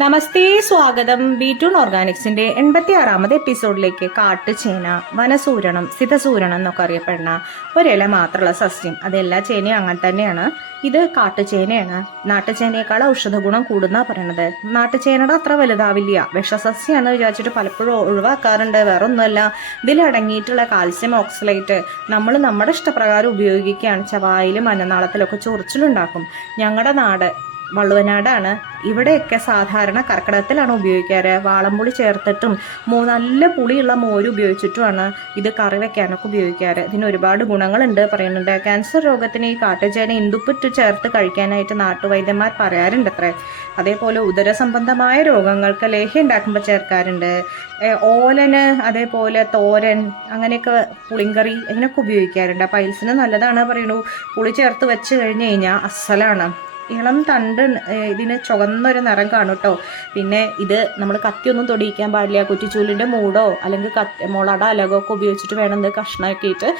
നമസ്തേ, സ്വാഗതം. ബി2 ഓർഗാനിക്സിന്റെ 86ാമത് എപ്പിസോഡിലേക്ക്. കാട്ടുചേന, വനസൂരണം, സിതസൂരണം എന്നൊക്കെ അറിയപ്പെടുന്ന ഒരില മാത്രമുള്ള സസ്യം. അതെല്ലാ ചേനയും അങ്ങനെ തന്നെയാണ്. ഇത് കാട്ടുചേനയാണ്. നാട്ടുചേനയേക്കാൾ ഔഷധ ഗുണം കൂടുന്ന പറയണത്. നാട്ടുചേനയുടെ അത്ര വലുതാവില്ല, വിഷസസ്യാന്ന് വിചാരിച്ചിട്ട് പലപ്പോഴും ഒഴിവാക്കാറുണ്ട്. വേറെ ഒന്നുമല്ല, ഇതിലടങ്ങിയിട്ടുള്ള കാൽസ്യം ഓക്സലേറ്റ് നമ്മൾ നമ്മുടെ ഇഷ്ടപ്രകാരം ഉപയോഗിക്കുകയാണ്. ചവായിലും അന്നനാളത്തിലൊക്കെ ചൊറിച്ചിലുണ്ടാക്കും. ഞങ്ങളുടെ നാട് വള്ളുവനാടാണ്. ഇവിടെയൊക്കെ സാധാരണ കർക്കിടകത്തിലാണ് ഉപയോഗിക്കാറ്. വാളംപുളി ചേർത്തിട്ടും നല്ല പുളിയുള്ള മോര് ഉപയോഗിച്ചിട്ടുമാണ് ഇത് കറി വെക്കാനൊക്കെ ഉപയോഗിക്കാറ്. ഇതിന് ഒരുപാട് ഗുണങ്ങളുണ്ട് പറയുന്നുണ്ട്. ക്യാൻസർ രോഗത്തിന് ഈ കാട്ടുചേന ഇന്ദുപ്പിട്ട് ചേർത്ത് കഴിക്കാനായിട്ട് നാട്ടുവൈദ്യന്മാർ പറയാറുണ്ട് അത്രേ. അതേപോലെ ഉദരസംബന്ധമായ രോഗങ്ങൾക്ക് ലേഹ്യം ഉണ്ടാക്കുമ്പോൾ ചേർക്കാറുണ്ട്. ഓലന്, അതേപോലെ തോരൻ, അങ്ങനെയൊക്കെ പുളിങ്കറി അങ്ങനെയൊക്കെ ഉപയോഗിക്കാറുണ്ട്. പൈൽസിന് നല്ലതാണ് പറയുന്നു. പുളി ചേർത്ത് വെച്ച് കഴിഞ്ഞ് കഴിഞ്ഞാൽ അസലാണ്. ഇളം തണ്ട് ഇതിന് ചുവന്നൊരു നിറം കാണും കേട്ടോ. പിന്നെ ഇത് നമ്മൾ കത്തിയൊന്നും തൊടിയിക്കാൻ പാടില്ല. കുറ്റിച്ചൂലിൻ്റെ മൂടോ അല്ലെങ്കിൽ മുളട അലകോ ഒക്കെ ഉപയോഗിച്ചിട്ട് വേണം ഇത് കഷ്ണമാക്കിയിട്ട്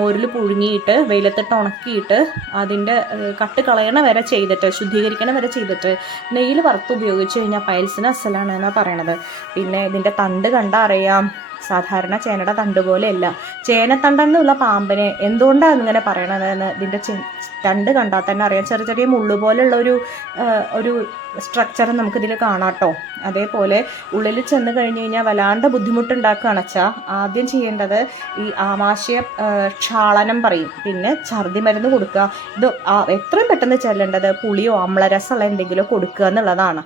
മോരിൽ പുഴുങ്ങിയിട്ട് വെയിലത്തിട്ട് ഉണക്കിയിട്ട് അതിൻ്റെ കട്ട് കളയണ വരെ ചെയ്തിട്ട് ശുദ്ധീകരിക്കണ വരെ ചെയ്തിട്ട് നെയ്യിൽ വറുത്ത് ഉപയോഗിച്ച് കഴിഞ്ഞാൽ പൈൽസിന് അസലാണ് എന്നാണ് പറയണത്. പിന്നെ ഇതിൻ്റെ തണ്ട് കണ്ടാൽ അറിയാം, സാധാരണ ചേനയുടെ തണ്ട് പോലെയല്ല. ചേനത്തണ്ടെന്നുള്ള പാമ്പിനെ എന്തുകൊണ്ടാണ് ഇങ്ങനെ പറയണതെന്ന് ഇതിൻ്റെ തണ്ട് കണ്ടാൽ തന്നെ അറിയാം. ചെറിയ ചെറിയ മുള്ളു പോലുള്ള ഒരു സ്ട്രക്ചർ നമുക്കിതിൽ കാണാം കേട്ടോ. അതേപോലെ ഉള്ളിൽ ചെന്ന് കഴിഞ്ഞ് കഴിഞ്ഞാൽ വല്ലാണ്ട് ബുദ്ധിമുട്ടുണ്ടാക്കുകയാണ് വെച്ചാൽ ആദ്യം ചെയ്യേണ്ടത് ഈ ആമാശയ ക്ഷാളനം പറയും. പിന്നെ ഛർദി മരുന്ന് കൊടുക്കുക. ഇത് എത്രയും പെട്ടെന്ന് ചെല്ലേണ്ടത് പുളിയോ അമ്ലരസമുള്ള എന്തെങ്കിലും കൊടുക്കുക എന്നുള്ളതാണ്.